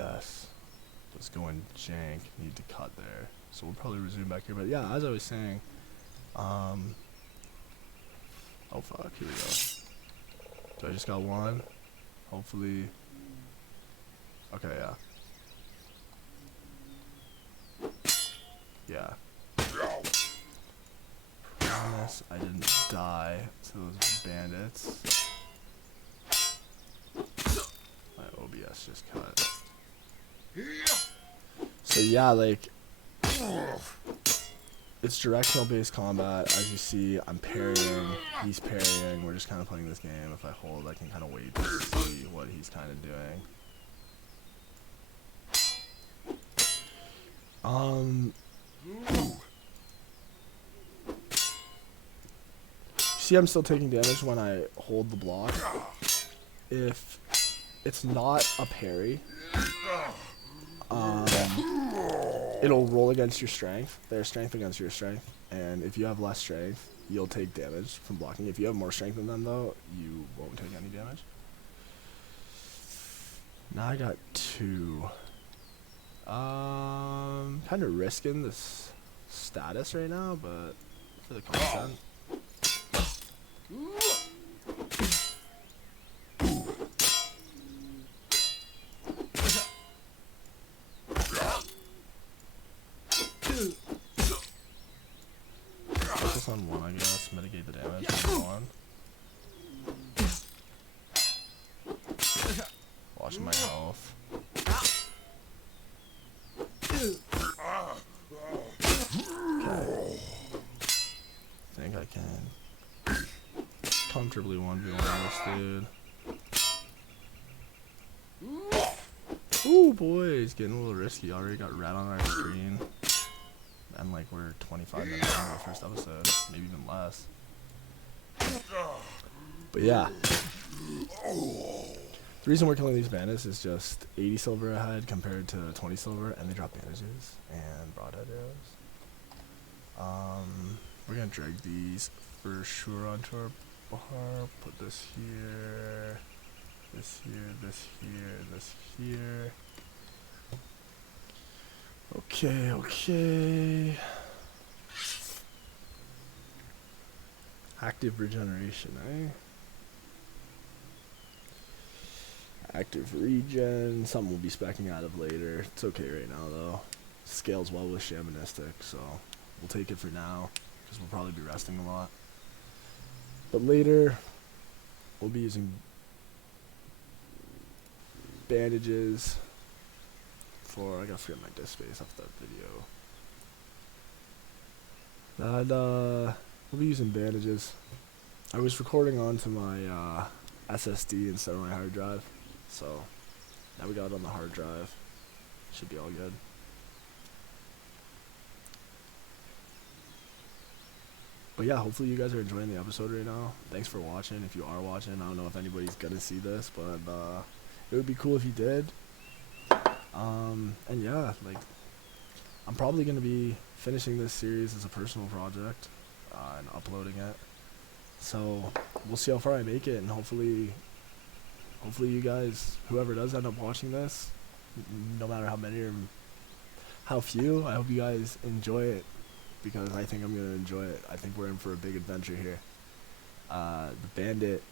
OBS was going jank. Need to cut there. So we'll probably resume back here. But yeah, as I was saying, oh fuck, here we go. So I just got one. Hopefully. Okay, yeah. Yeah. Promise I didn't die to those bandits. My OBS just cut. So yeah, like, it's directional based combat. As you see, I'm parrying, he's parrying. We're just kind of playing this game. If I hold, I can kind of wait to see what he's kind of doing. See, I'm still taking damage when I hold the block. If it's not a parry, it'll roll against your strength. Their strength against your strength. And if you have less strength, you'll take damage from blocking. If you have more strength than them, though, you won't take any damage. Now I got two. Kind of risking this status right now, but for the content. Focus on one, I guess. Mitigate the damage on one. Watching my health. I think I can comfortably 1v1 this dude. Ooh, boys, getting a little risky. Already got red on our screen. And like we're 25 minutes into the first episode, maybe even less. But yeah. The reason we're killing these bandits is just 80 silver ahead compared to 20 silver, and they drop bandages and broadhead arrows. We're gonna drag these for sure onto our bar. Put this here, this here, this here, this here. Okay, okay. Active regeneration, eh? Active regen, something we'll be speccing out of later. It's okay right now though. Scales well with shamanistic, so we'll take it for now, because we'll probably be resting a lot. But later, we'll be using bandages for, I gotta forget my disk space off that video. And we'll be using bandages. I was recording onto my SSD instead of my hard drive, so now we got it on the hard drive. Should be all good. But yeah, hopefully you guys are enjoying the episode right now. Thanks for watching. If you are watching, I don't know if anybody's gonna see this, but it would be cool if you did. And yeah, like, I'm probably gonna be finishing this series as a personal project and uploading it. So we'll see how far I make it, and hopefully you guys, whoever does end up watching this, no matter how many or how few, I hope you guys enjoy it, because I think I'm gonna enjoy it. I think we're in for a big adventure here. The bandit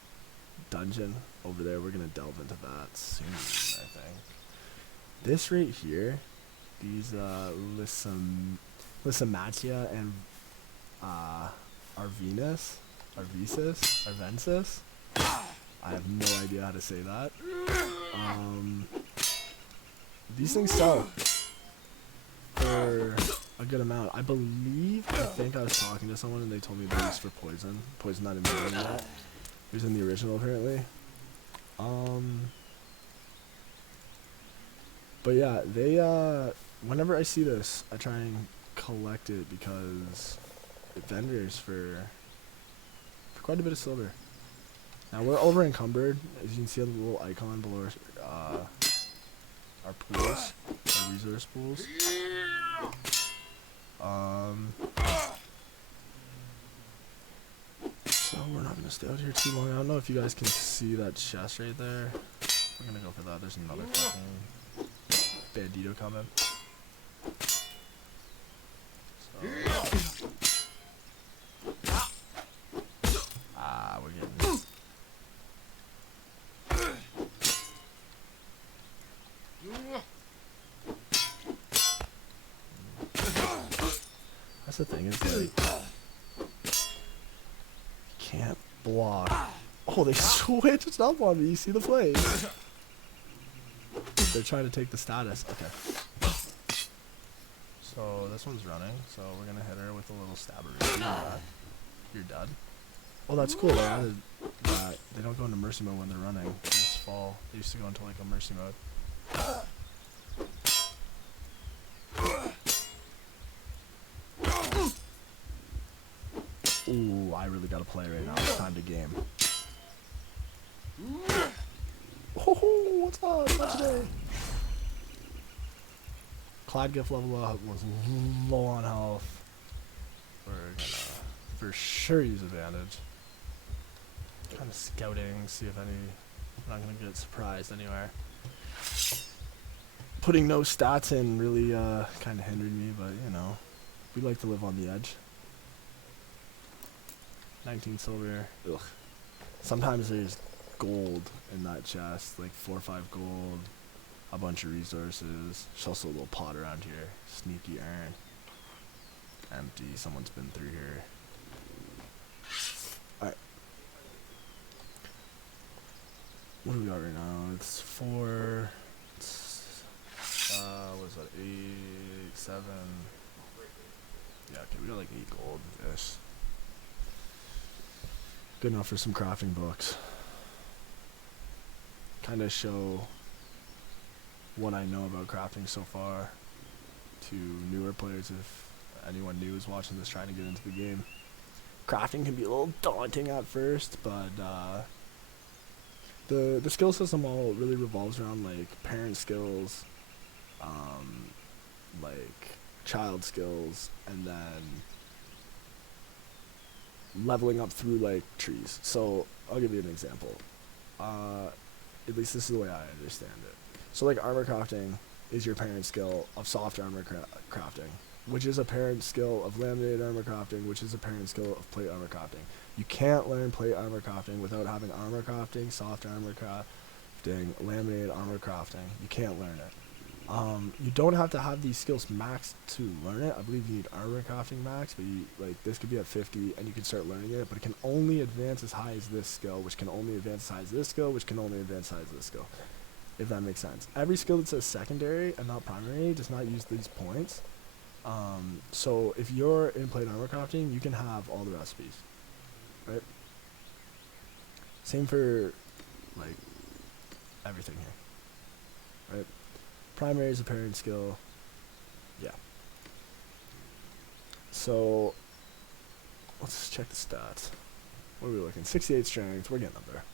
dungeon over there, we're gonna delve into that soon, I think. This right here, these Lysimatia and Arvensis. I have no idea how to say that. These things sell for a good amount. I think I was talking to someone and they told me they're used for poison. Poison not in the game yet. It was in the original apparently. But yeah, they whenever I see this, I try and collect it because it vendors for quite a bit of silver. Now we're over encumbered. As you can see, the little icon below our pools, our resource pools. So we're not gonna stay out here too long. I don't know if you guys can see that chest right there. We're gonna go for that. There's another fucking Bandito coming. So, we're getting. That's the thing, is like, can't block. Oh, they switched up on me. You see the play? They're trying to take the status. Okay. So this one's running. So we're gonna hit her with a little stabber. You're dead. Oh, that's cool. They added that. They don't go into mercy mode when they're running. They just fall. They used to go into like a mercy mode. Ooh, I really gotta play right now. It's time to game. Oh, what's up? What's today? Clyde gift level up was low on health. We're gonna for sure use advantage. Kind of scouting, see if any. I'm not gonna get surprised anywhere. Putting no stats in really kind of hindered me, but you know, we like to live on the edge. 19 silver. Ugh. Sometimes there's gold in that chest, like 4 or 5 gold, a bunch of resources. There's also a little pot around here. Sneaky urn. Empty. Someone's been through here. Alright. What do we got right now? It's 4. It's, what is that? 8, 7. Yeah, okay, we got like 8 gold-ish. Good enough for some crafting books. Kind of show what I know about crafting so far to newer players, if anyone new is watching this trying to get into the game. Crafting can be a little daunting at first, but the skill system all really revolves around like parent skills, like child skills, and then leveling up through like trees. So I'll give you an example. At least this is the way I understand it. So like armor crafting is your parent skill of soft armor crafting, which is a parent skill of laminated armor crafting, which is a parent skill of plate armor crafting. You can't learn plate armor crafting without having armor crafting, soft armor crafting, laminated armor crafting. You can't learn it. You don't have to have these skills maxed to learn it. I believe you need armor crafting max, but like this could be at 50 and you can start learning it, but it can only advance as high as this skill, which can only advance as high as this skill, which can only advance as high as this skill, if that makes sense. Every skill that says secondary and not primary does not use these points. So if you're in plate armor crafting, you can have all the recipes, right? Same for like everything here, right? Primary is a parent skill. Yeah. So let's check the stats. What are we looking? 68 strength. We're getting up there.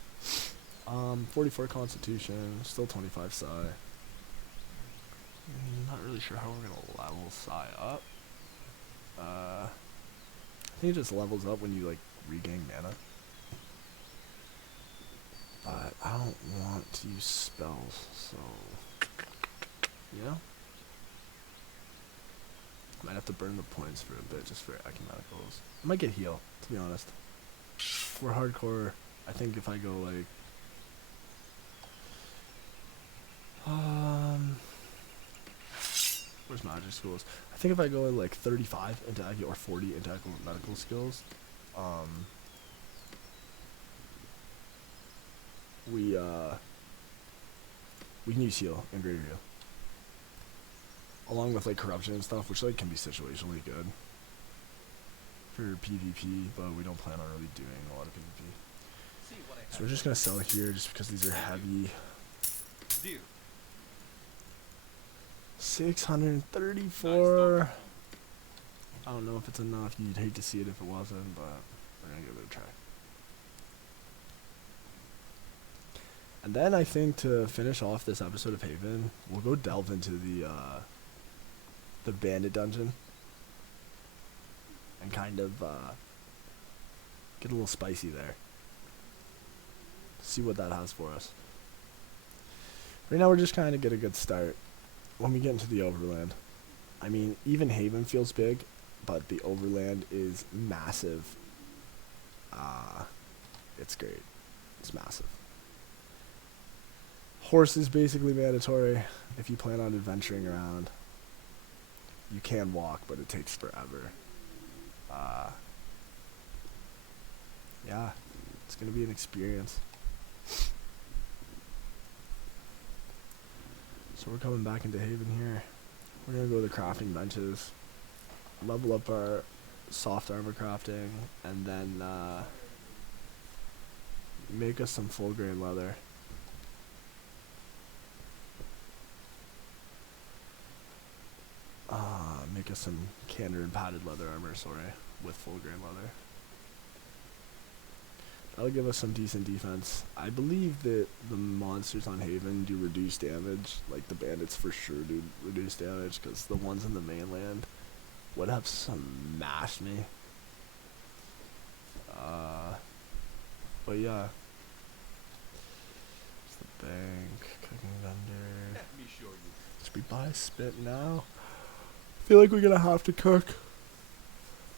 44 constitution. Still 25 psi. Not really sure how we're gonna level psi up. I think it just levels up when you like regain mana. But I don't want to use spells, so. Yeah. Might have to burn the points for a bit just for ecumenicals. I might get heal, to be honest. For hardcore, I think if I go like where's magic schools? I think if I go like 35 into or 40 into medical skills, we can use heal and greater heal. Along with like corruption and stuff, which like can be situationally good for PvP, but we don't plan on really doing a lot of PvP. So we're just gonna sell here just because these are heavy. 634. I don't know if it's enough. You'd hate to see it if it wasn't, but we're gonna give it a try. And then I think to finish off this episode of Haven, we'll go delve into the bandit dungeon and kind of get a little spicy there. See what that has for us. Right now we're just kind of get a good start. when we get into the overland, I mean, even Haven feels big, but the overland is massive. It's great. It's massive. Horse is basically mandatory if you plan on adventuring around. You can walk, but it takes forever. Yeah, it's gonna be an experience. So we're coming back into Haven here. We're gonna go to the crafting benches, level up our soft armor crafting, and then make us some full grain leather. Make us some canner and padded leather armor, with full grain leather. That'll give us some decent defense. I believe that the monsters on Haven do reduce damage. Like, the bandits for sure do reduce damage, because the ones in the mainland would have smashed me. But yeah. It's the bank, cooking vendor. Let me show you. Should we buy spit now? I feel like we're gonna have to cook,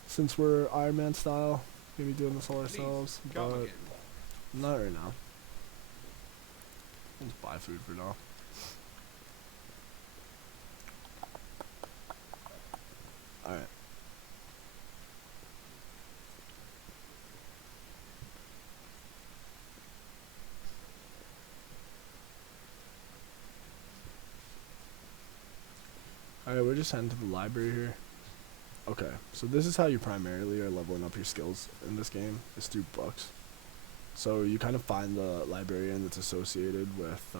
since we're Iron Man style. Maybe doing this all ourselves, Come but again. not right now. Let's buy food for now. Alright. Alright, we're just heading to the library here. Okay, so this is how you primarily are leveling up your skills in this game, is through books. So you kind of find the librarian that's associated with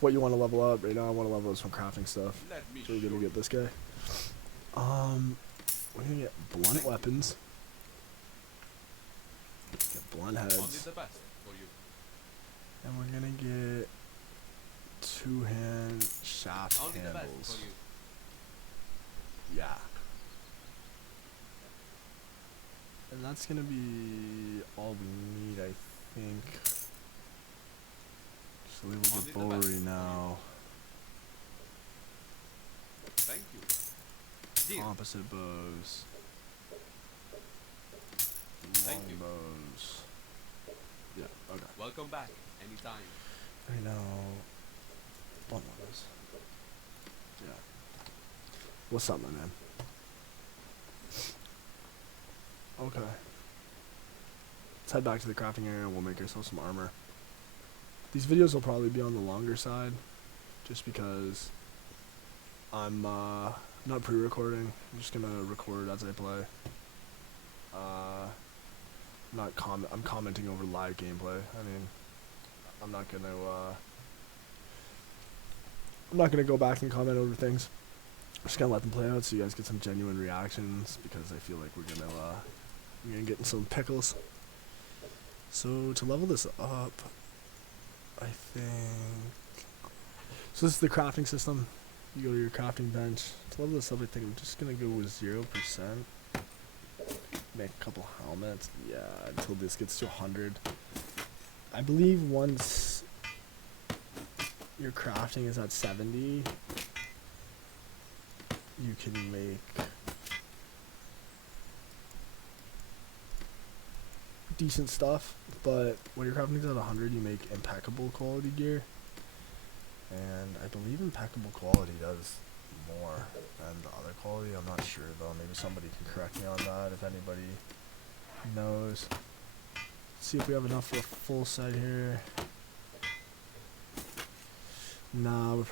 what you want to level up. Right now I want to level up some crafting stuff. Let me So we're show gonna you. get this guy. We're gonna get blunt weapons. Get blunt Only heads. the best for you. And we're gonna get two-hand shaft Only the best handles. for you. Yeah. And that's gonna be all we need, I think. So we will Only get the Bowery best for now. Thank you. Deal. Opposite bows. Thank Long you. bows. Yeah, okay. Welcome back. Anytime. Right now, blunt weapons. Yeah. What's up, my man? Okay. Let's head back to the crafting area and we'll make ourselves some armor. These videos will probably be on the longer side, just because I'm not pre-recording. I'm just gonna record as I play. I'm commenting over live gameplay. I mean, I'm not gonna go back and comment over things. I'm just gonna let them play out so you guys get some genuine reactions, because I feel like we're gonna get in some pickles. So to level this up, I think. So this is the crafting system. You go to your crafting bench. To level this up, I think I'm just gonna go with 0%. Make a couple helmets. Yeah, until this gets to 100. I believe once your crafting is at 70, you can make decent stuff, but when your crafting is at 100, you make impeccable quality gear. And I believe impeccable quality does more than the other quality. I'm not sure though. Maybe somebody can correct me on that if anybody knows. Let's see if we have enough for a full set here. Nah, we're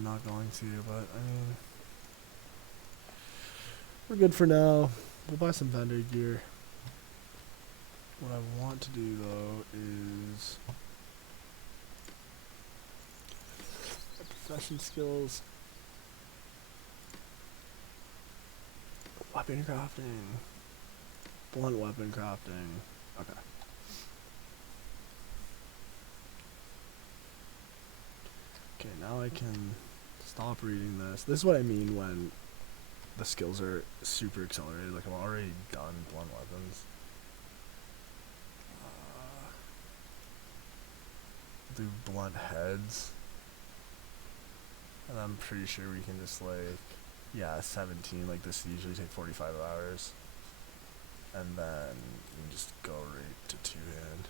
not going to, but I mean, we're good for now. We'll buy some vendor gear. What I want to do though is profession skills, weapon crafting, blunt weapon crafting. Okay. Okay, now I can stop reading this. This is what I mean when the skills are super accelerated. Like, I'm already done blunt weapons. Do blunt heads. And I'm pretty sure we can just like, yeah, 17. Like this usually take 45 hours. And then you can just go right to two-hand.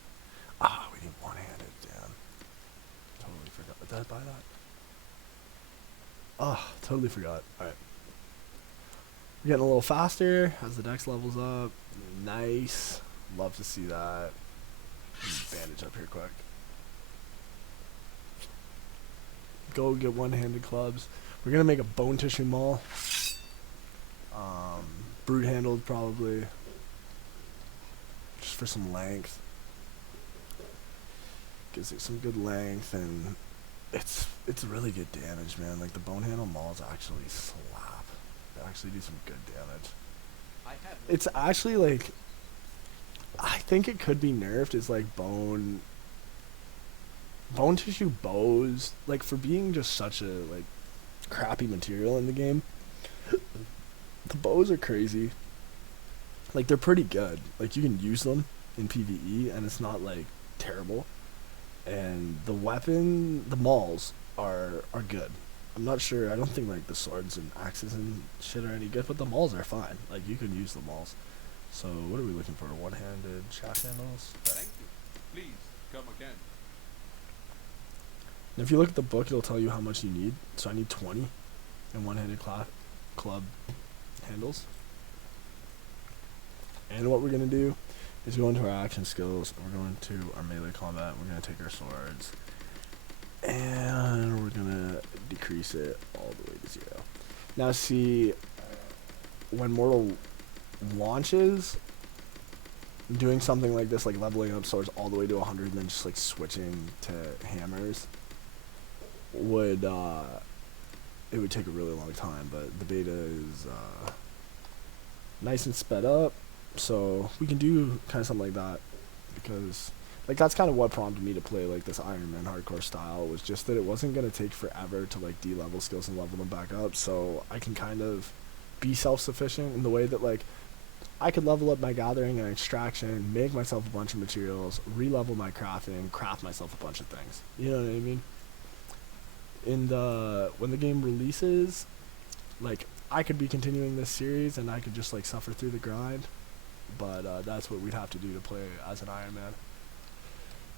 Ah, we need one-handed, damn. Totally forgot. Did I buy that? Ah, totally forgot. Alright. We're getting a little faster as the dex levels up. Nice. Love to see that. Bandage up here quick. Go get one-handed clubs. We're gonna make a bone tissue maul. Brute handled probably. Just for some length. Gives it some good length, and it's really good damage, man. Like the bone handle mauls actually slap. They actually do some good damage. I have It's actually like, I think it could be nerfed. Is like bone tissue bows, like for being just such a like crappy material in the game. The bows are crazy. Like they're pretty good. Like you can use them in PvE, and it's not like terrible. And the mauls are good. I'm not sure. I don't think like the swords and axes and shit are any good, but the mauls are fine. Like you can use the mauls. So what are we looking for? One-handed shaft handles. Thank you. Please come again. And if you look at the book, it'll tell you how much you need. So I need 20 and one-handed club handles. And what we're gonna do is go into our action skills. We're going to our melee combat. We're gonna take our swords, and we're gonna decrease it all the way to 0. Now, see, when Mortal launches, doing something like this, like leveling up swords all the way to 100, and then just like switching to hammers, would it would take a really long time. But the beta is nice and sped up. So we can do kind of something like that, because like that's kind of what prompted me to play like this Iron Man hardcore style, was just that it wasn't going to take forever to like de-level skills and level them back up. So I can kind of be self-sufficient in the way that like I could level up my gathering and extraction, make myself a bunch of materials, re-level my crafting, craft myself a bunch of things. You know what I mean? When the game releases, like I could be continuing this series and I could just like suffer through the grind. But that's what we'd have to do to play as an Iron Man.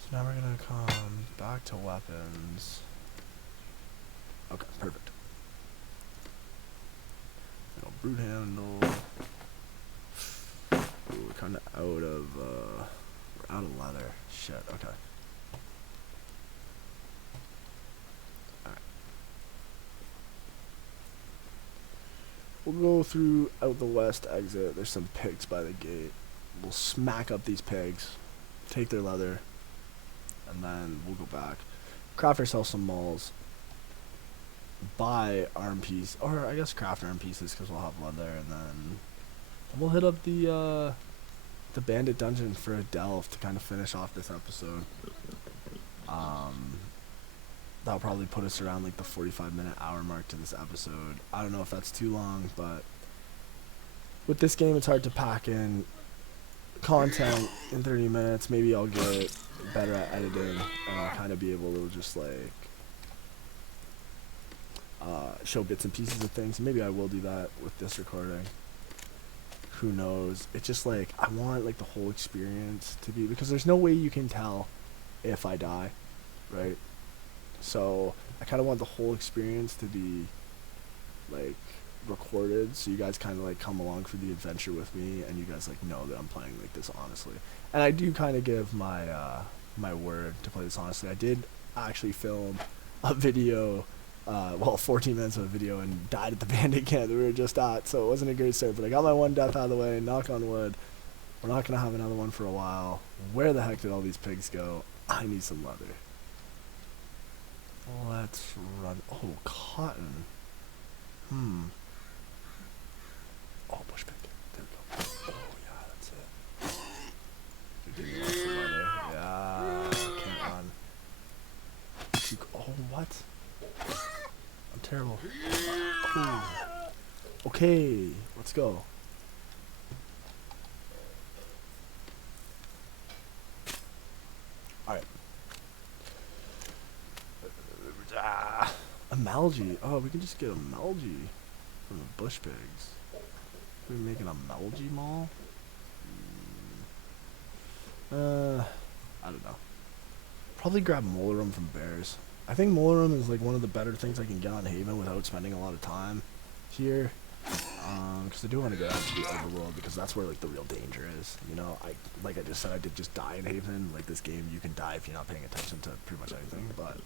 So now we're gonna come back to weapons. Okay, perfect. Brute handle. Ooh, we're kind of out of we're out of leather. Shit. Okay. All right. We'll go through out the west exit. There's some pigs by the gate. We'll smack up these pigs, take their leather, and then we'll go back. Craft ourselves some mauls. Buy arm piece, or I guess craft arm pieces, because we'll have leather, and then we'll hit up the bandit dungeon for a delve to kind of finish off this episode. That'll probably put us around like the 45-minute hour mark to this episode. I don't know if that's too long, but with this game it's hard to pack in content in 30 minutes. Maybe I'll get better at editing and I'll kind of be able to just like show bits and pieces of things. Maybe I will do that with this recording. Who knows? It's just like I want like the whole experience to be, because there's no way you can tell if I die, right? So I kind of want the whole experience to be like recorded, so you guys kind of like come along for the adventure with me, and you guys like know that I'm playing like this honestly. And I do kind of give my my word to play this honestly. I did actually film a video, 14 minutes of a video, and died at the bandit camp that we were just at, so it wasn't a great start, but I got my one death out of the way. Knock on wood. We're not gonna have another one for a while. Where the heck did all these pigs go? I need some leather. Let's run. Oh, cotton. Oh, bush pig. There we go. Oh, yeah, that's it. You're getting lots of leather. Yeah, can't run. Oh, what? I'm terrible. Cool. Okay, let's go. Alright. Amalgi. Oh, we can just get Amalgi from the bush pigs. We're making a Amalgi mall? I don't know. Probably grab Molarum from Bears. I think Molarum is like one of the better things I can get on Haven without spending a lot of time here. Because I do want to get out to the overworld because that's where like the real danger is. You know, like I just said, I did just die in Haven. Like this game, you can die if you're not paying attention to pretty much anything. But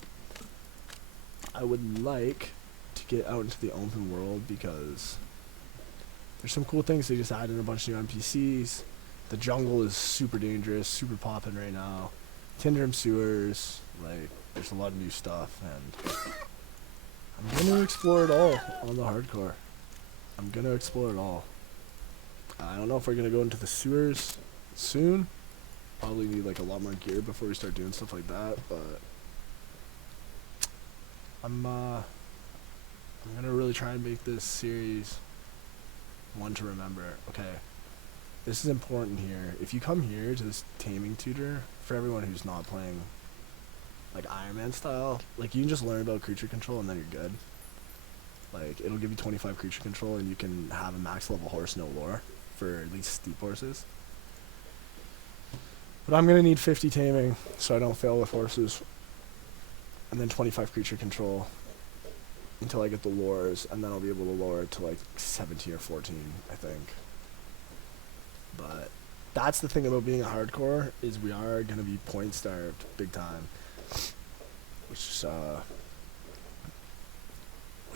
I would like to get out into the open world because there's some cool things. They just added a bunch of new NPCs. The jungle is super dangerous, super popping right now. Tindrum sewers, like there's a lot of new stuff, and I'm gonna explore it all on the hardcore. I'm gonna explore it all. I don't know if we're gonna go into the sewers soon. Probably need like a lot more gear before we start doing stuff like that, but I'm gonna really try and make this series one to remember. Okay, this is important here. If you come here to this taming tutor, for everyone who's not playing like Iron Man style, like you can just learn about creature control and then you're good. Like it'll give you 25 creature control and you can have a max level horse, no lore, for at least steep horses. But I'm gonna need 50 taming so I don't fail with horses, and then 25 creature control until I get the lures, and then I'll be able to lower it to like 17 or 14, I think. But that's the thing about being a hardcore, is we are gonna be point starved big time, which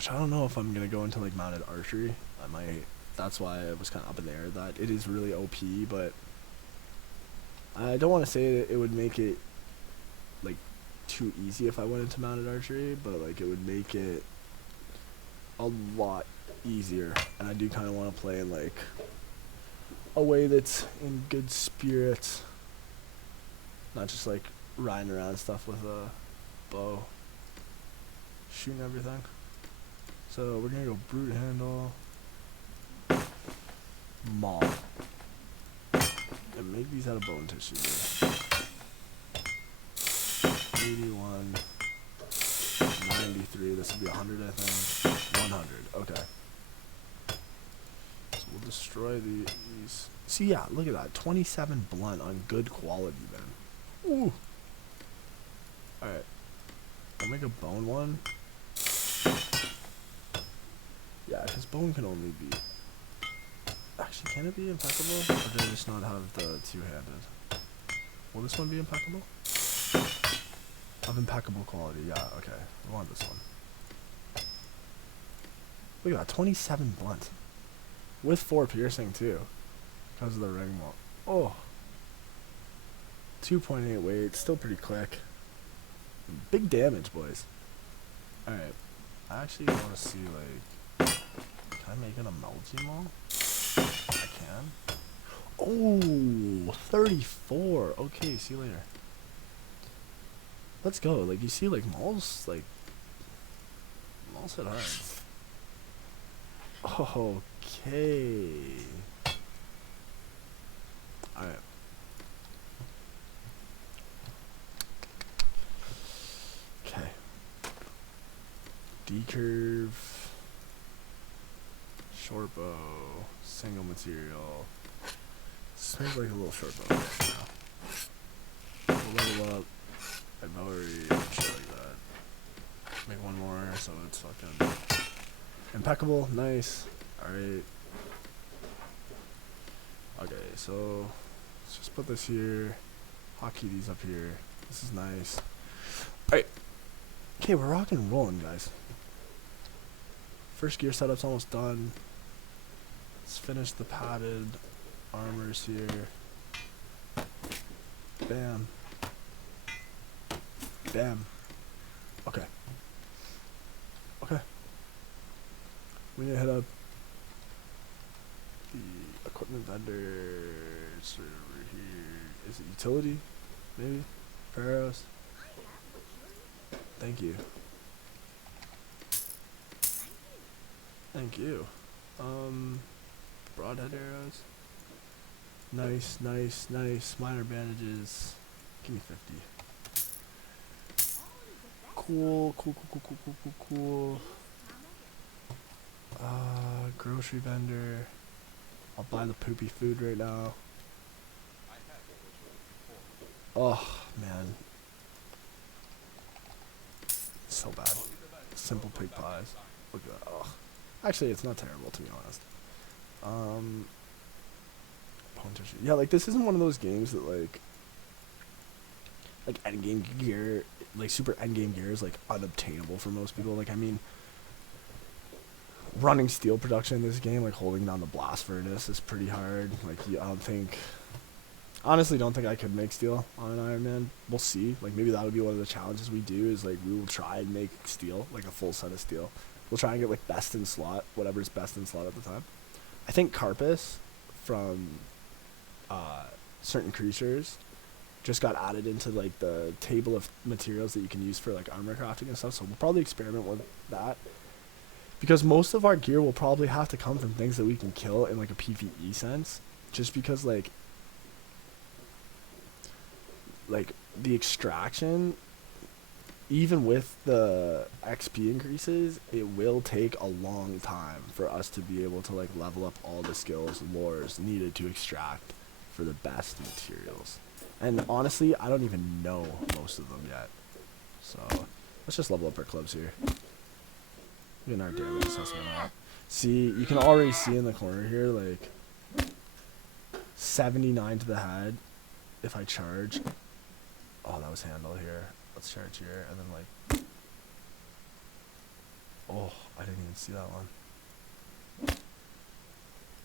I don't know if I'm gonna go into like mounted archery. I might. That's why I was kind of up in the air. That it is really OP, but I don't want to say that it would make it like too easy if I went into mounted archery, but like it would make it a lot easier. And I do kind of want to play in like a way that's in good spirits, not just like riding around stuff with a bow, shooting everything. So we're gonna go brute handle, maul, and make these out of bone tissue. 81, 93. This would be 100, I think. 100. Okay. So we'll destroy these. See, yeah, look at that. 27 blunt on good quality, then. Ooh. All right. I'll make a bone one. Yeah, because bone can only be... Actually, can it be impeccable? Or did I just not have the two-handed? Will this one be impeccable? Of impeccable quality, yeah, okay. I want this one. Look at that, 27 blunt. With 4 piercing, too. Because of the ring wall. Oh. 2.8 weight, still pretty quick. Big damage, boys. Alright. I actually want to see, like... Can I make it a Amalgi Mall? I can. Oh, 34. Okay, see you later. Let's go. Like, you see, like, malls hit hard. Okay. Alright. Okay. D-curve. Short bow, single material. Smells like a little short bow right now. We'll level up. I've already shit like that. Make one more so it's fucking impeccable. Nice. Alright. Okay, so let's just put this here. Hotkey these up here. This is nice. Alright. Okay, we're rocking and rolling, guys. First gear setup's almost done. Let's finish the padded armors here. Bam. Bam. Okay. Okay. We need to hit up the equipment vendors over here. Is it utility? Maybe? Pharaohs? Thank you. Thank you. Broadhead arrows. Nice, nice, nice. Minor bandages. Give me 50. Cool. Grocery vendor. I'll buy the poopy food right now. I have what you're looking for. Oh, man. So bad. Simple pig pies. Look at that. Oh. Actually, it's not terrible, to be honest. Bone tissue. Yeah, like, this isn't one of those games that, like endgame gear, like, super endgame gear is, like, unobtainable for most people. Like, I mean, running steel production in this game, like, holding down the blast furnace is pretty hard. Like, honestly don't think I could make steel on an Iron Man. We'll see. Like, maybe that would be one of the challenges we do is, like, we will try and make steel, like, a full set of steel. We'll try and get, like, best in slot, whatever's best in slot at the time. I think Carpus from certain creatures just got added into, like, the table of materials that you can use for, like, armor crafting and stuff, so we'll probably experiment with that. Because most of our gear will probably have to come from things that we can kill in, like, a PvE sense. Just because, like, the extraction, even with the XP increases, it will take a long time for us to be able to, like, level up all the skills and lores needed to extract for the best materials. And honestly, I don't even know most of them yet. So, let's just level up our clubs here. Getting our damage assessment up. See, you can already see in the corner here, like, 79 to the head if I charge. Oh, that was handle here. Let's charge here, and then, like, oh, I didn't even see that one.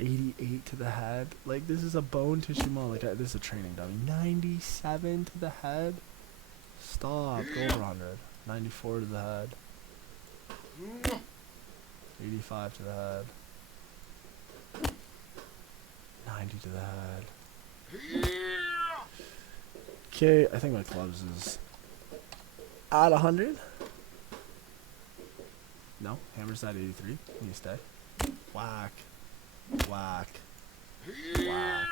88 to the head. Like, this is a bone tissue mod. Like, this is a training dummy. 97 to the head. Stop. Go over 100. 94 to the head. 85 to the head. 90 to the head. Okay, I think my clubs is at 100. No, hammer's at 83. Can you stay? Whack. Whack. Whack.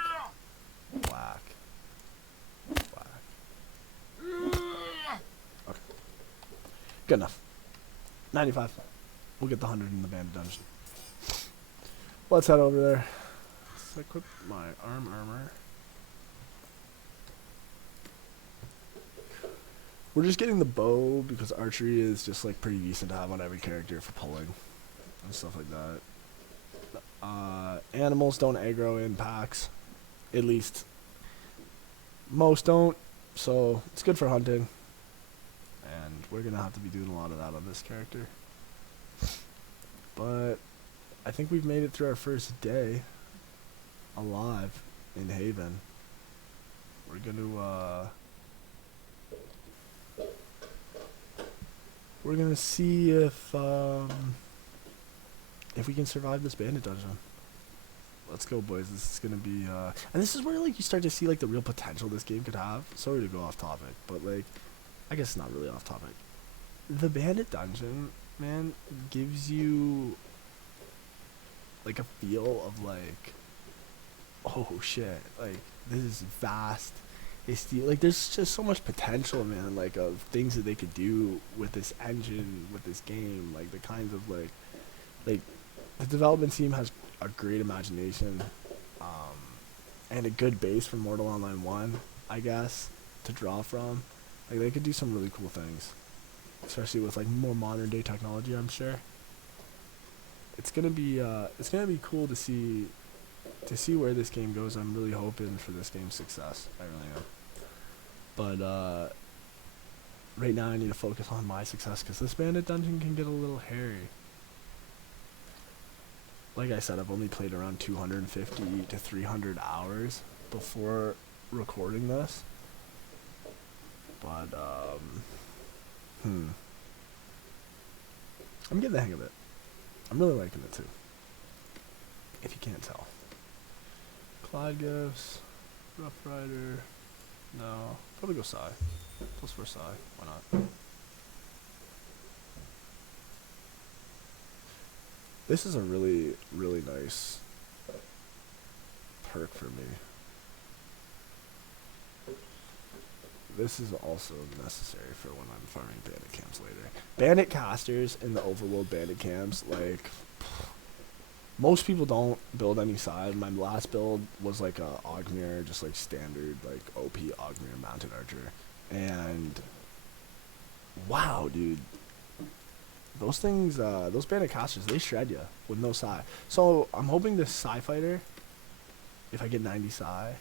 Whack. Whack. Okay. Good enough. 95. We'll get the 100 in the bandit dungeon. Let's head over there. Let's equip my armor. We're just getting the bow because archery is just, like, pretty decent to have on every character for pulling and stuff like that. Animals don't aggro in packs. At least most don't, so it's good for hunting. And we're gonna have to be doing a lot of that on this character. But I think we've made it through our first day alive in Haven. We're gonna see if we can survive this bandit dungeon. Let's go, boys. This is gonna be and this is where, like, you start to see, like, the real potential this game could have. Sorry to go off topic, but, like, I guess it's not really off topic. The bandit dungeon, man, gives you, like, a feel of, like, oh shit, like, this is vast. Like, there's just so much potential, man, like, of things that they could do with this engine, with this game, like, the kinds of, like, the development team has a great imagination, and a good base for Mortal Online 1, I guess, to draw from. Like, they could do some really cool things, especially with, like, more modern day technology, I'm sure. It's gonna be cool to see where this game goes. I'm really hoping for this game's success. I really am. But right now I need to focus on my success because this bandit dungeon can get a little hairy. Like I said, I've only played around 250 to 300 hours before recording this. But I'm getting the hang of it. I'm really liking it too. If you can't tell. Clyde gifts, Rough Rider, no, probably go Psy. Plus for Psy, why not? This is a really, really nice perk for me. this is also necessary for when I'm farming bandit camps later. Bandit casters in the overworld bandit camps, like, most people don't build any side. My last build was like a Ogmir, just like standard, like OP Ogmir mounted archer. And wow, dude. Those things, those bandit casters, they shred you with no psi. So I'm hoping this psi fighter, if I get 90 psi,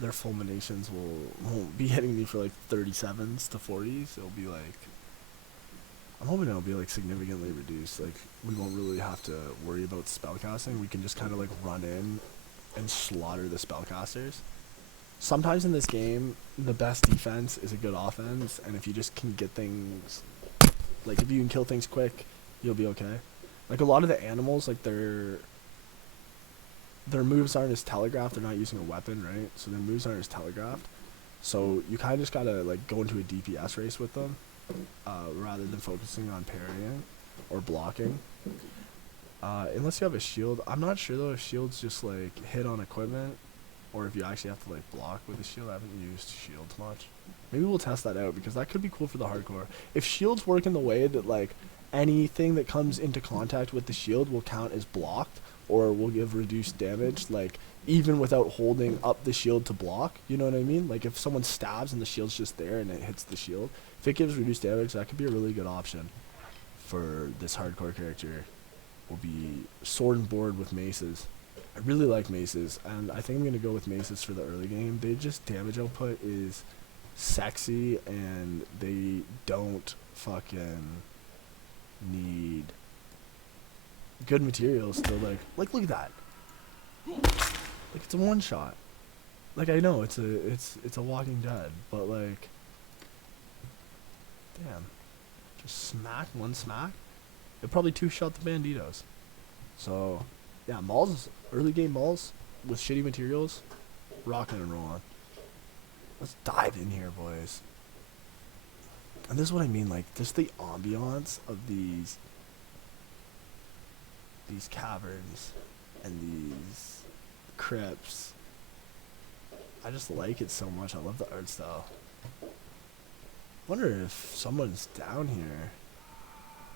their fulminations won't be hitting me for like 37s to 40s. It'll be like, I'm hoping it'll be like significantly reduced. Like we won't really have to worry about spellcasting. We can just kind of like run in and slaughter the spellcasters. Sometimes in this game, the best defense is a good offense, and if you just can get things, like if you can kill things quick, you'll be okay. Like a lot of the animals, like their moves aren't as telegraphed. They're not using a weapon, right? So their moves aren't as telegraphed. So you kind of just gotta like go into a DPS race with them, rather than focusing on parrying or blocking. Unless you have a shield. I'm not sure though if shields just like hit on equipment, or if you actually have to like block with a shield. I haven't used shields much. Maybe we'll test that out because that could be cool for the hardcore. If shields work in the way that like anything that comes into contact with the shield will count as blocked, or will give reduced damage, like even without holding up the shield to block, you know what I mean? Like if someone stabs and the shield's just there and it hits the shield, if it gives reduced damage, that could be a really good option for this hardcore character. Will be sword and board with maces. I really like maces, and I think I'm gonna go with maces for the early game. They just damage output is sexy, and they don't fucking need good materials to like look at that. Like it's a one shot. Like I know it's a Walking Dead, but like damn. Just smack, one smack. It probably two shot the banditos. So yeah, malls, early game malls with shitty materials, rocking and rolling. Let's dive in here, boys. And this is what I mean, like just the ambiance of these caverns and these crypts. I just like it so much. I love the art style. Wonder if someone's down here.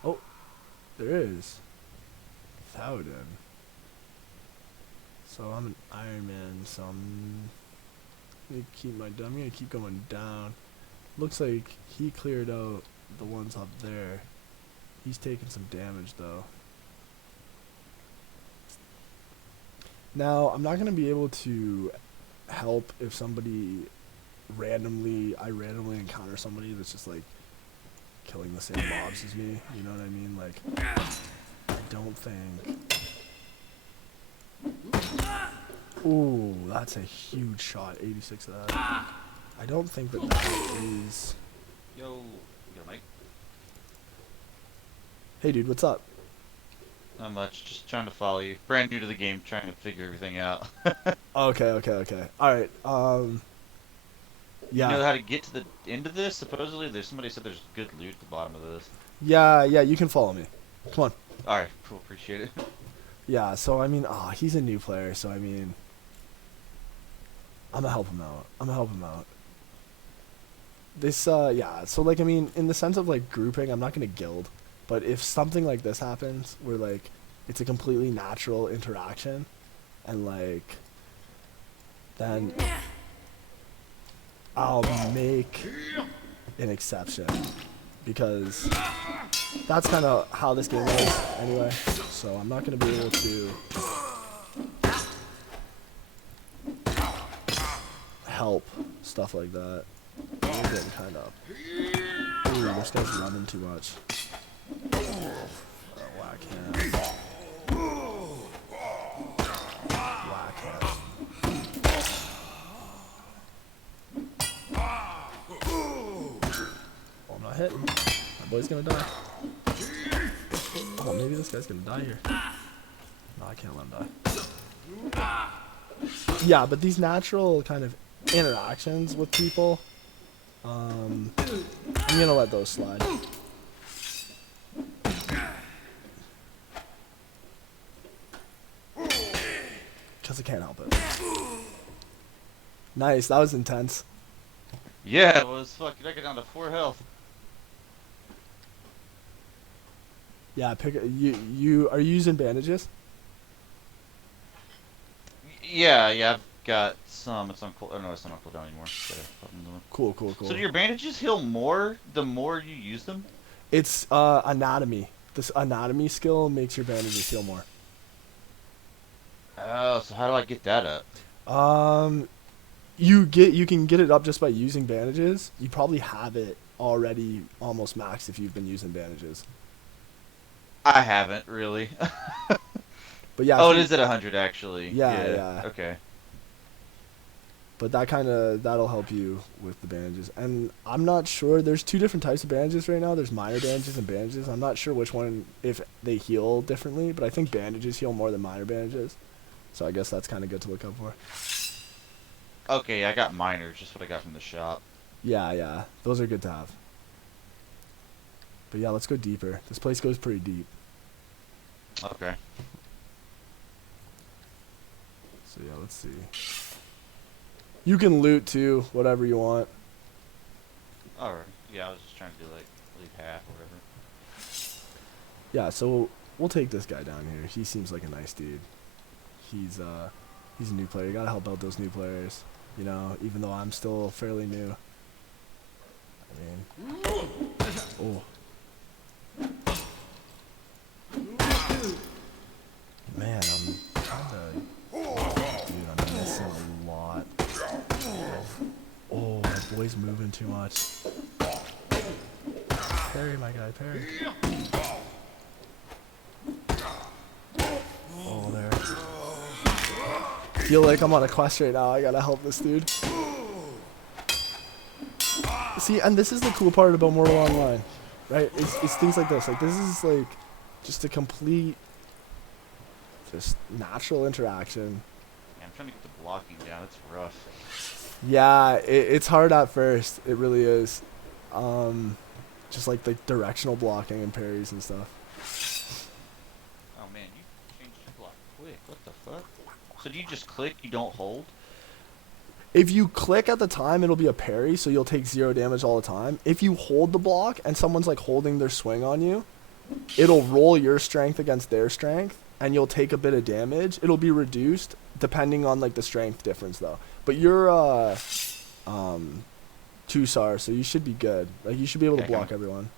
Oh, there is. Thouden. So I'm an Iron Man, so I'm gonna keep going down. Looks like he cleared out the ones up there. He's taking some damage though. Now, I'm not gonna be able to help if somebody I randomly encounter somebody that's just like killing the same mobs as me, you know what I mean? Like, I don't think. Ooh, that's a huge shot, 86 of that. I don't think that is. Yo, you got a mic? Hey dude, what's up? Not much, just trying to follow you. Brand new to the game, trying to figure everything out. Okay. Alright, yeah. You know how to get to the end of this? Supposedly, somebody said there's good loot at the bottom of this. Yeah, you can follow me. Come on. Alright, cool, appreciate it. Yeah, so I mean, he's a new player, so I mean, I'm gonna help him out. This, yeah, so like, I mean, in the sense of like grouping, I'm not gonna guild, but if something like this happens, where like, it's a completely natural interaction, and like, then I'll make an exception, because that's kind of how this game is anyway, so I'm not going to be able to help stuff like that. I'm getting kind of... Ooh, this guy's running too much. Whack him. Whack him. Oh, I'm not hitting. My boy's gonna die. Oh, maybe this guy's gonna die here. No, I can't let him die. Yeah, but these natural kind of interactions with people, I'm gonna let those slide. Because I can't help it. Nice, that was intense. Yeah, it was. Fuck, I get down to 4 health. Yeah, you are you using bandages? Yeah, I've got some. It's on cool. Oh no, it's not on cooldown anymore. Gotta put another one. Cool, cool, So do cool. your bandages heal more the more you use them? It's anatomy. This anatomy skill makes your bandages heal more. Oh, so how do I get that up? Um, you can get it up just by using bandages. You probably have it already almost maxed if you've been using bandages. I haven't really. But yeah, if Oh, it you is at 100 actually. yeah, Yeah. yeah. Okay. But that'll help you with the bandages. And I'm not sure. There's two different types of bandages right now. There's minor bandages and bandages. I'm not sure which one if they heal differently, but I think bandages heal more than minor bandages. So I guess that's kind of good to look up for. Okay, I got minors, just what I got from the shop. Yeah, yeah. Those are good to have. But yeah, let's go deeper. This place goes pretty deep. Okay. So yeah, let's see. You can loot too, whatever you want. Alright. Yeah, I was just trying to do like leave half or whatever. Yeah, so we'll take this guy down here. He seems like a nice dude. He's a new player. You gotta help out those new players. You know, even though I'm still fairly new. I mean, oh. Man, I'm trying to. Dude, I'm missing a lot. Oh, my boy's moving too much. Parry, my guy, parry. Oh, there. I feel like I'm on a quest right now. I gotta help this dude. See, and this is the cool part about Mortal Online, right? It's things like this. Like, this is like just a complete, just natural interaction. Yeah, I'm trying to get the blocking down. It's rough. Yeah, it's hard at first. It really is. Just like the directional blocking and parries and stuff. Oh man, you changed your block quick. What the fuck? So do you just click, you don't hold? If you click at the time, it'll be a parry, so you'll take 0 damage all the time. If you hold the block and someone's like holding their swing on you, it'll roll your strength against their strength, and you'll take a bit of damage. It'll be reduced depending on like the strength difference though. But you're 2-star, so you should be good. Like you should be able to Okay, block everyone.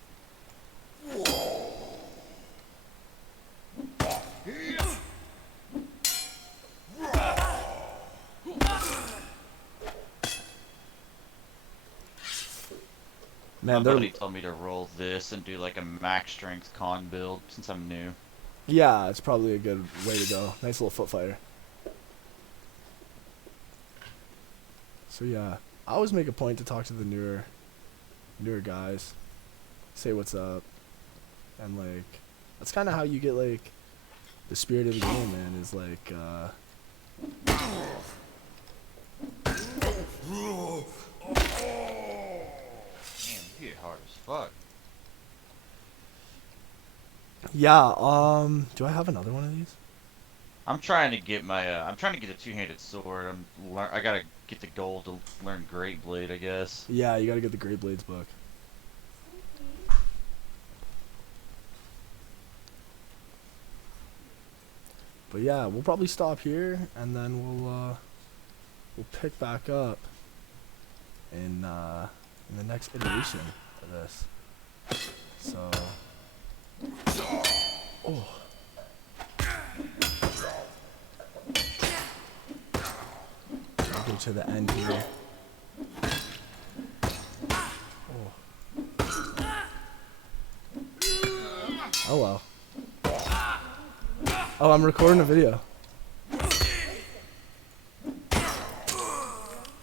My Man, they're buddy told me to roll this and do like a max strength con build since I'm new. yeah, it's probably a good way to go. Nice little foot fighter. So yeah, I always make a point to talk to the newer guys, say what's up, and like that's kind of how you get like the spirit of the game, man. Is like Damn, you hit hard as fuck. yeah. Do I have another one of these? I'm trying to get my I'm trying to get a two-handed sword. I gotta get the gold to learn Great Blade, I guess. Yeah, you gotta get the Great Blades book. But yeah, we'll probably stop here, and then we'll pick back up in the next iteration of this. So, oh, I'll go to the end here. Oh well. Oh, I'm recording a video.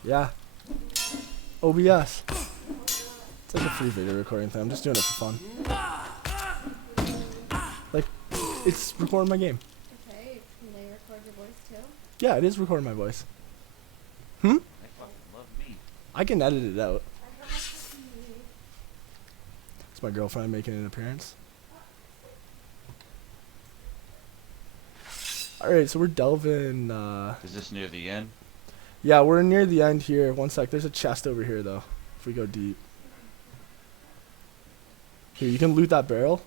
Yeah. OBS. It's like a free video recording thing. I'm just doing it for fun. Like, it's recording my game. Okay, can they record your voice too? Yeah, it is recording my voice. They fucking love me. I can edit it out. I have to see. It's my girlfriend making an appearance. Alright, so we're delving, Is this near the end? yeah, we're near the end here. One sec, there's a chest over here, though. if we go deep. Here, you can loot that barrel.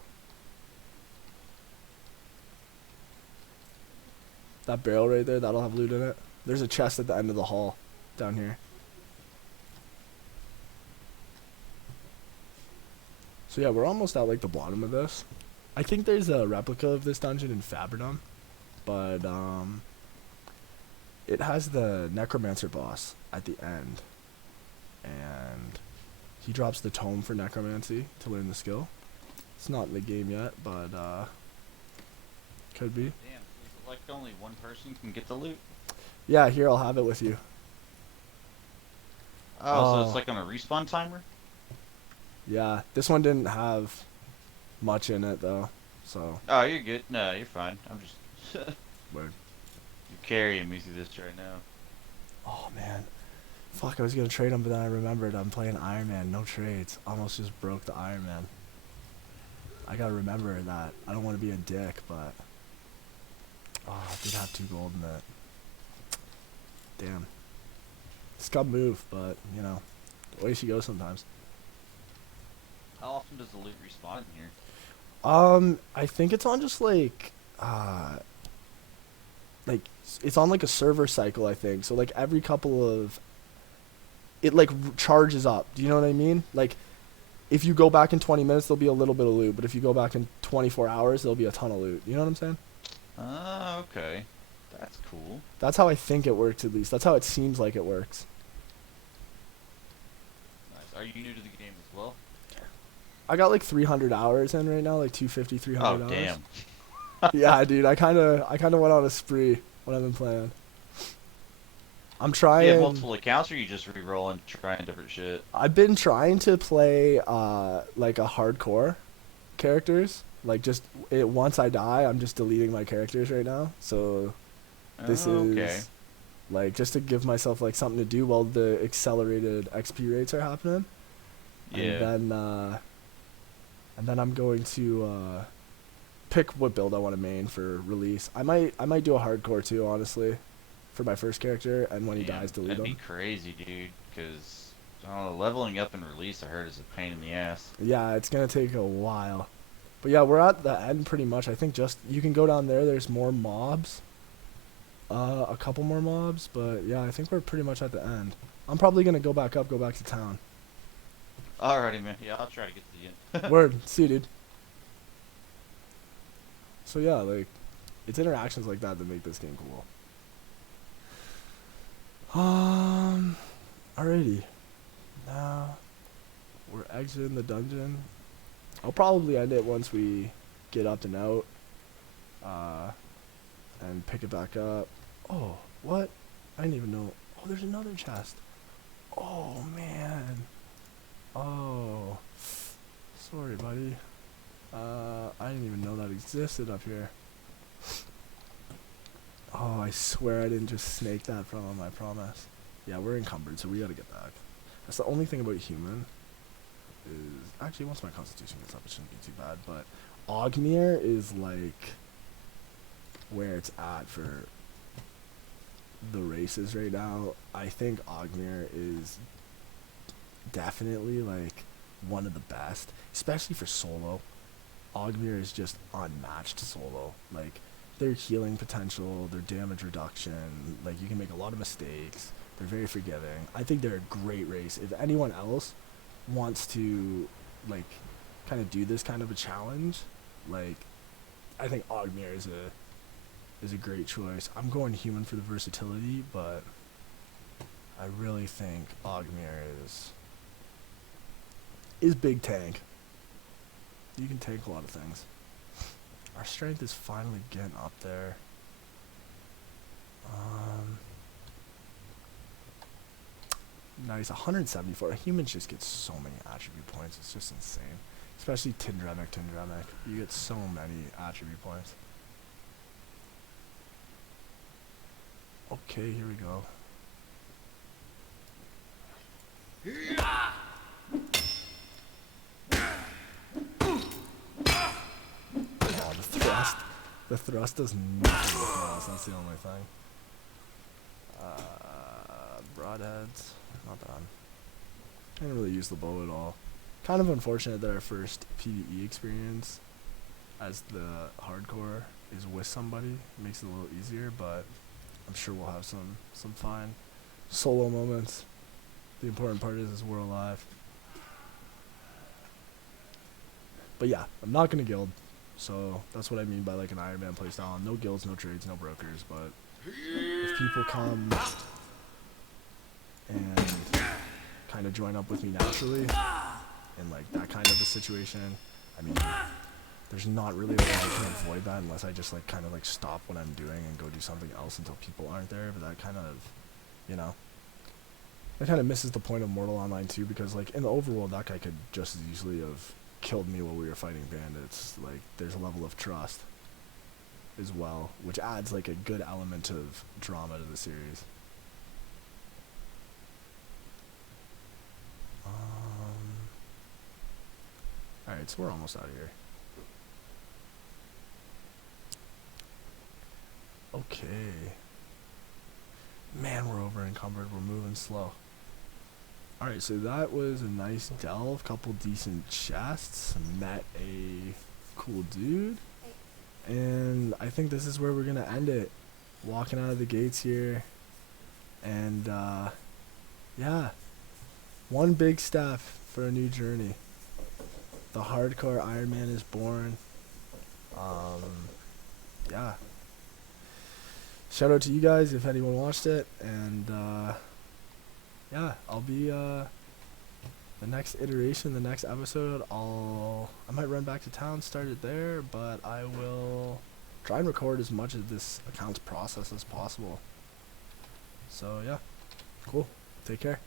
That barrel right there, that'll have loot in it. There's a chest at the end of the hall down here. So yeah, we're almost at like the bottom of this. I think there's a replica of this dungeon in Fabridom, but it has the Necromancer boss at the end, and he drops the tome for Necromancy to learn the skill. It's not in the game yet, but could be. Damn, is it like only one person can get the loot? Yeah, here, I'll have it with you. Oh, so Oh. it's like on a respawn timer? Yeah, this one didn't have much in it though, so. Oh, you're good. No, you're fine. I'm just... Word. You're carrying me through this right now. Oh man, fuck! I was gonna trade him, but then I remembered I'm playing Iron Man. No trades. Almost just broke the Iron Man. I gotta remember that. I don't want to be a dick, but oh, I did have 2 gold in it. Damn. Scum move, but you know, the way she goes sometimes. How often does the loot respawn in here? I think it's on just like it's on like a server cycle, I think. So like every couple of, it like charges up. Do you know what I mean? Like, if you go back in 20 minutes, there'll be a little bit of loot, but if you go back in 24 hours, there'll be a ton of loot. You know what I'm saying? Oh, okay. That's cool. That's how I think it works, at least. That's how it seems like it works. Nice. Are you new to the game as well? I got like 300 hours in right now, like 250, 300 Oh, hours. damn. Yeah, dude, I kind of went on a spree when I've been playing. I'm Do trying. you have multiple accounts, or you just re-rolling, trying different shit? I've been trying to play like a hardcore characters. Like just once I die, I'm just deleting my characters right now. So this okay. is like just to give myself like something to do while the accelerated XP rates are happening. Yeah. And then I'm going to pick what build I want to main for release. I might do a hardcore too, honestly, for my first character, and when he Damn, dies, delete that'd him. be crazy, dude. Because leveling up and release, I heard, is a pain in the ass. Yeah, it's gonna take a while. But yeah, we're at the end pretty much. I think just you can go down there. There's more mobs. A couple more mobs, but yeah, I think we're pretty much at the end. I'm probably gonna go back to town. Alrighty, man. Yeah, I'll try to get to the end. Word, see you, dude. So yeah, like, it's interactions like that make this game cool. Alrighty. Now, we're exiting the dungeon. I'll probably end it once we get up and out. And pick it back up. Oh, what? I didn't even know. Oh, there's another chest. Oh, man. Oh. Sorry, buddy. I didn't even know that existed up here. Oh, I swear I didn't just snake that from him, I promise. Yeah, we're encumbered, so we gotta get back. That's the only thing about human is... Actually, once my constitution gets up, it shouldn't be too bad, but... Ogmir is, like, where it's at for the races right now. I think Ogmir is definitely, like, one of the best, especially for solo. Ogmir is just unmatched solo. Like, their healing potential, their damage reduction, like, you can make a lot of mistakes. They're very forgiving. I think they're a great race. If anyone else wants to, like, kind of do this kind of a challenge, like, I think Ogmir is a great choice. I'm going human for the versatility, but I really think Ogmir is big tank. You can tank a lot of things. Our strength is finally getting up there. Nice, 174. Humans just get so many attribute points. It's just insane. Especially Tindremic. You get so many attribute points. Okay, here we go. Oh, the thrust. The thrust does nothing with nails. That's the only thing. Broadheads. Not bad. Didn't really use the bow at all. Kind of unfortunate that our first PvE experience as the hardcore is with somebody. It makes it a little easier, but I'm sure we'll have some fine solo moments. The important part is we're alive. But yeah, I'm not gonna guild, so that's what I mean by like an Iron Man playstyle. No guilds, no trades, no brokers. But if people come and kind of join up with me naturally in like that kind of a situation, I mean, there's not really a way I can avoid that unless I just like kind of like stop what I'm doing and go do something else until people aren't there. But that kind of, you know, that kind of misses the point of Mortal Online too, because like in the overworld, that guy could just as easily have killed me while we were fighting bandits. Like there's a level of trust as well, which adds like a good element of drama to the series. Alright, so we're almost out of here. Okay. Man, we're over encumbered. We're moving slow. Alright, so that was a nice delve. Couple decent chests. Met a cool dude. And I think this is where we're going to end it. Walking out of the gates here. And, yeah. One big step for a new journey. The hardcore Iron Man is born. Yeah. Shout out to you guys if anyone watched it. And, yeah, I'll be, the next iteration, the next episode, I might run back to town, start it there, but I will try and record as much of this account's process as possible. So, yeah. Cool. Take care.